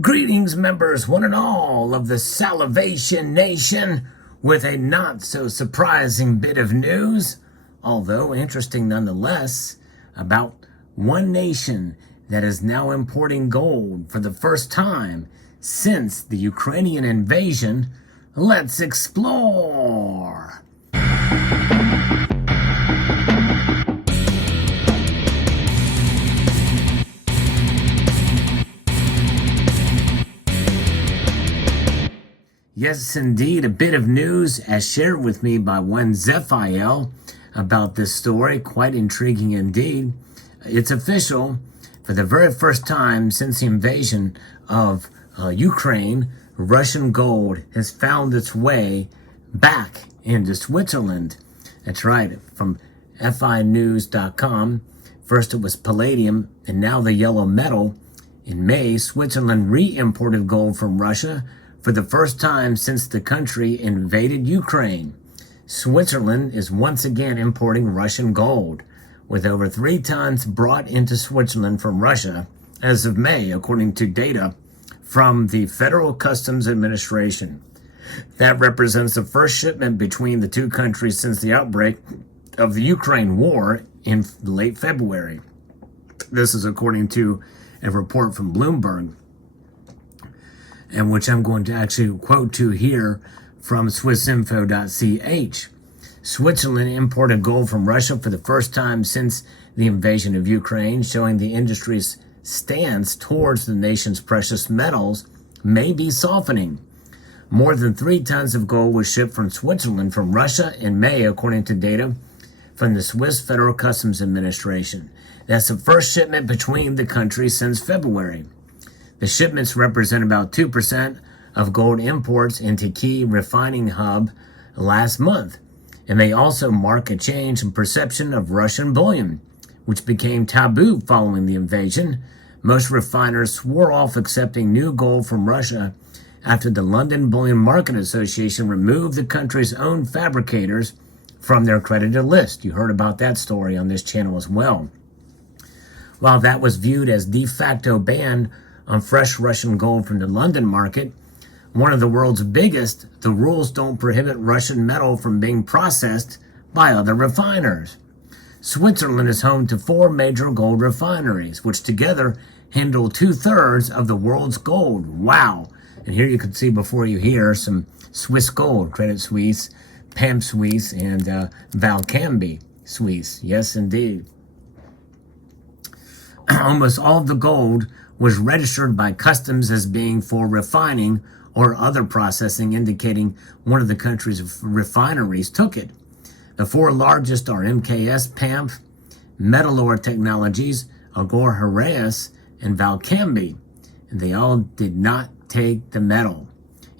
Greetings, members, one and all of the Salivation Nation, with a not so surprising bit of news, although interesting nonetheless, about one nation that is now importing gold for the first time since the Ukrainian invasion. Let's explore. Yes, indeed, a bit of news as shared with me by one Zephiel about this story. Quite intriguing indeed. It's official. For the very first time since the invasion of Ukraine, Russian gold has found its way back into Switzerland. That's right, from FInews.com. First it was palladium and now the yellow metal. In May, Switzerland re-imported gold from Russia for the first time since the country invaded Ukraine. Switzerland is once again importing Russian gold, with over 3 tons brought into Switzerland from Russia as of May, according to data from the Federal Customs Administration. That represents the first shipment between the two countries since the outbreak of the Ukraine war in late February. This is according to a report from Bloomberg, and which I'm going to actually quote to here from swissinfo.ch. Switzerland imported gold from Russia for the first time since the invasion of Ukraine, showing the industry's stance towards the nation's precious metals may be softening. More than 3 tons of gold was shipped from Switzerland from Russia in May, according to data from the Swiss Federal Customs Administration. That's the first shipment between the countries since February. The shipments represent about 2% of gold imports into key refining hub last month, and they also mark a change in perception of Russian bullion, which became taboo following the invasion. Most refiners swore off accepting new gold from Russia after the London Bullion Market Association removed the country's own fabricators from their credited list. You heard about that story on this channel as well. While that was viewed as de facto ban on fresh Russian gold from the London market, one of the world's biggest, the rules don't prohibit Russian metal from being processed by other refiners. Switzerland is home to 4 major gold refineries, which together handle 2/3 of the world's gold. Wow. And here you can see before you here some Swiss gold, Credit Suisse, PAM Suisse, and Valcambi Suisse. Yes, indeed. Almost all of the gold was registered by customs as being for refining or other processing, indicating one of the country's refineries took it. The 4 largest are MKS, PAMF, Metalor Technologies, Agor Heraeus, and Valcambi, and they all did not take the metal.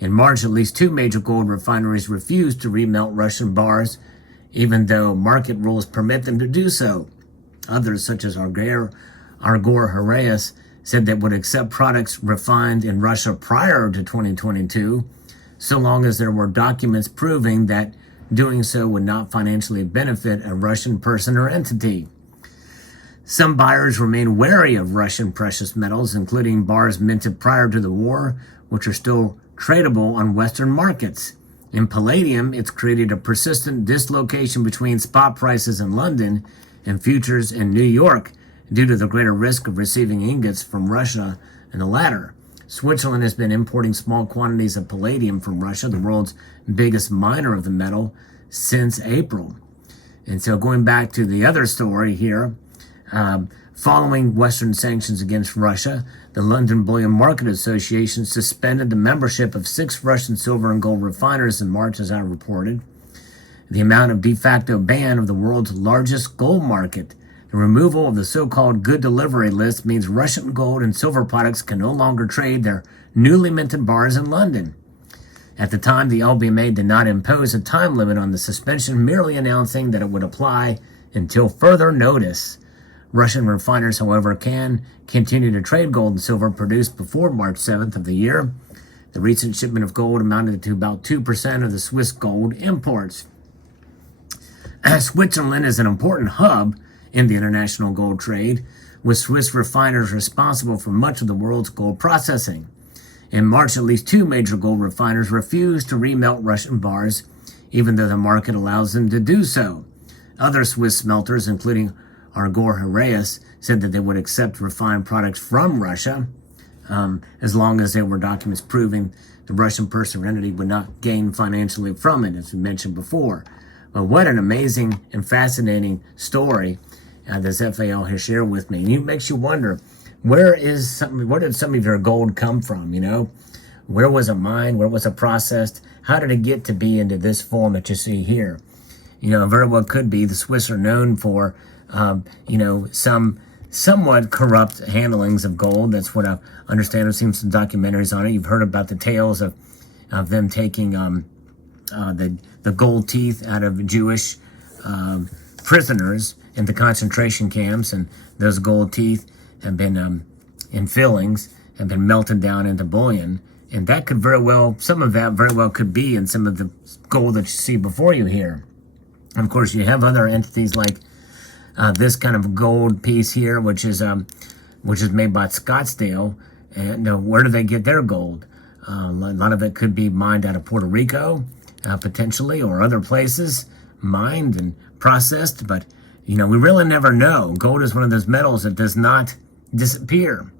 In March, at least 2 major gold refineries refused to remelt Russian bars, even though market rules permit them to do so. Others, such as Agor Heraeus, said they would accept products refined in Russia prior to 2022, so long as there were documents proving that doing so would not financially benefit a Russian person or entity. Some buyers remain wary of Russian precious metals, including bars minted prior to the war, which are still tradable on Western markets. In palladium, it's created a persistent dislocation between spot prices in London and futures in New York, due to the greater risk of receiving ingots from Russia and the latter. Switzerland has been importing small quantities of palladium from Russia, the world's biggest miner of the metal, since April. And so going back to the other story here, following Western sanctions against Russia, the London Bullion Market Association suspended the membership of 6 Russian silver and gold refiners in March, as I reported. The amount of de facto ban of the world's largest gold market. The removal of the so-called good delivery list means Russian gold and silver products can no longer trade their newly minted bars in London. At the time, the LBMA did not impose a time limit on the suspension, merely announcing that it would apply until further notice. Russian refiners, however, can continue to trade gold and silver produced before March 7th of the year. The recent shipment of gold amounted to about 2% of the Swiss gold imports. Switzerland is an important hub in the international gold trade, with Swiss refiners responsible for much of the world's gold processing. In March, at least 2 major gold refiners refused to remelt Russian bars, even though the market allows them to do so. Other Swiss smelters, including Argor Heraeus, said that they would accept refined products from Russia, as long as there were documents proving the Russian person or entity would not gain financially from it, as we mentioned before. But what an amazing and fascinating story this FAL has shared with me. And it makes you wonder, where did some of your gold come from? Where was it mined? Where was it processed? How did it get to be into this form that you see here? Very well could be the Swiss are known for, some somewhat corrupt handlings of gold. That's what I understand. I've seen some documentaries on it. You've heard about the tales of them taking the gold teeth out of Jewish prisoners in the concentration camps, and those gold teeth have been in fillings, have been melted down into bullion, and that could some of that very well could be in some of the gold that you see before you here. And of course, you have other entities like this kind of gold piece here, which is made by Scottsdale. And where do they get their gold? A lot of it could be mined out of Puerto Rico, potentially, or other places, mined and processed. But we really never know. Gold is one of those metals that does not disappear.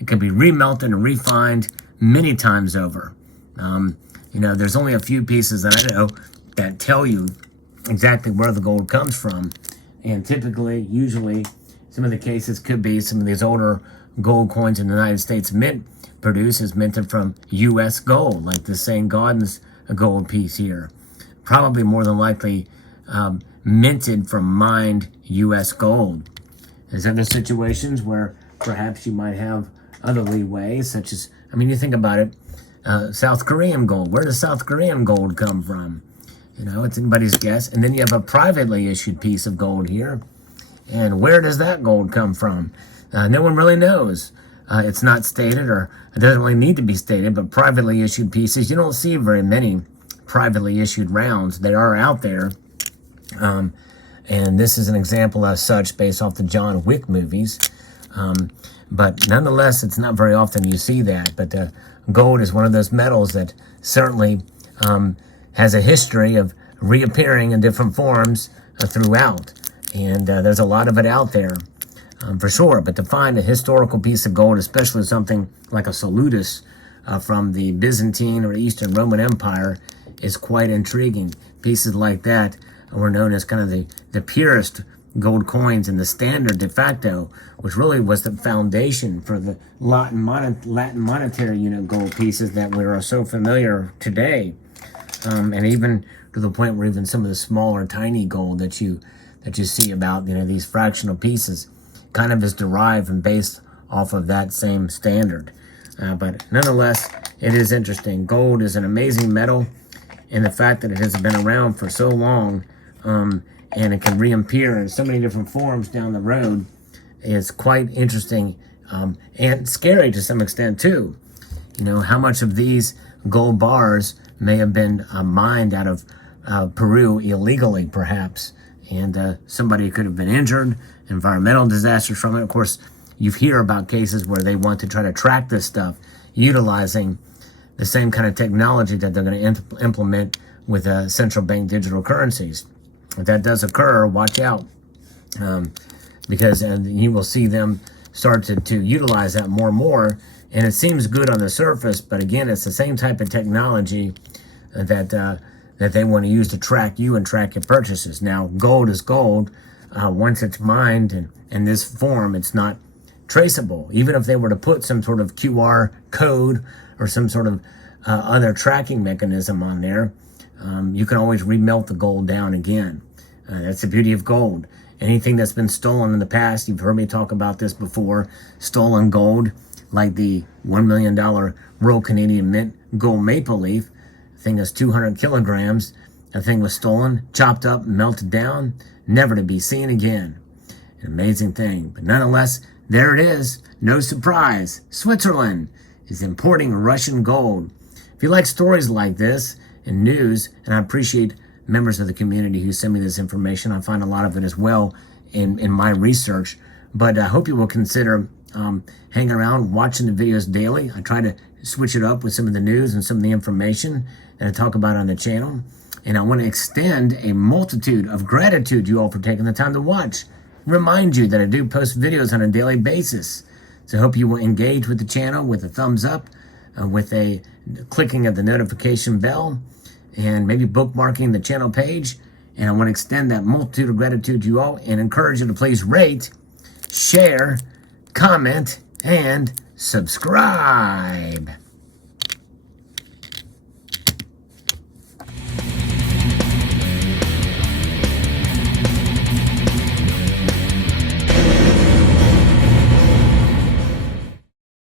It can be remelted and refined many times over. There's only a few pieces that I know that tell you exactly where the gold comes from. And usually, some of the cases could be some of these older gold coins in the United States Mint produces minted from U.S. gold, like the St. Gaudens gold piece here. Probably more than likely minted from mined U.S. gold. There's other situations where perhaps you might have other leeway, such as, you think about it, South Korean gold. Where does South Korean gold come from? It's anybody's guess. And then you have a privately issued piece of gold here. And where does that gold come from? No one really knows. It's not stated, or it doesn't really need to be stated, but privately issued pieces, you don't see very many privately issued rounds. They are out there. And this is an example as such based off the John Wick movies. But nonetheless, it's not very often you see that. But gold is one of those metals that certainly has a history of reappearing in different forms throughout. And there's a lot of it out there, for sure. But to find a historical piece of gold, especially something like a salutis from the Byzantine or Eastern Roman Empire, is quite intriguing. Pieces like that were known as kind of the purest gold coins and the standard de facto, which really was the foundation for the Latin monetary unit gold pieces that we are so familiar today. And even to the point where even some of the smaller, tiny gold that you see about, these fractional pieces, kind of is derived and based off of that same standard. But nonetheless, it is interesting. Gold is an amazing metal, and the fact that it has been around for so long, and it can reappear in so many different forms down the road, is quite interesting and scary to some extent too. How much of these gold bars may have been mined out of Peru illegally, perhaps, and somebody could have been injured, environmental disasters from it. Of course, you hear about cases where they want to try to track this stuff utilizing the same kind of technology that they're going to implement with central bank digital currencies. If that does occur, watch out, because you will see them start to utilize that more and more. And it seems good on the surface, but again, it's the same type of technology that they want to use to track you and track your purchases. Now, gold is gold. Once it's mined in this form, it's not traceable. Even if they were to put some sort of QR code or some sort of other tracking mechanism on there, you can always remelt the gold down again. That's the beauty of gold. Anything that's been stolen in the past, you've heard me talk about this before, stolen gold, like the $1 million Royal Canadian Mint gold maple leaf. The thing is 200 kilograms. The thing was stolen, chopped up, melted down, never to be seen again. An amazing thing. But nonetheless, there it is. No surprise. Switzerland is importing Russian gold. If you like stories like this and news, and I appreciate members of the community who send me this information, I find a lot of it as well in my research. But I hope you will consider hanging around watching the videos daily. I try to switch it up with some of the news and some of the information that I talk about on the channel. And I want to extend a multitude of gratitude to you all for taking the time to watch. Remind you that I do post videos on a daily basis. So I hope you will engage with the channel with a thumbs up, with a clicking of the notification bell, and maybe bookmarking the channel page. And I want to extend that multitude of gratitude to you all and encourage you to please rate, share, comment, and subscribe.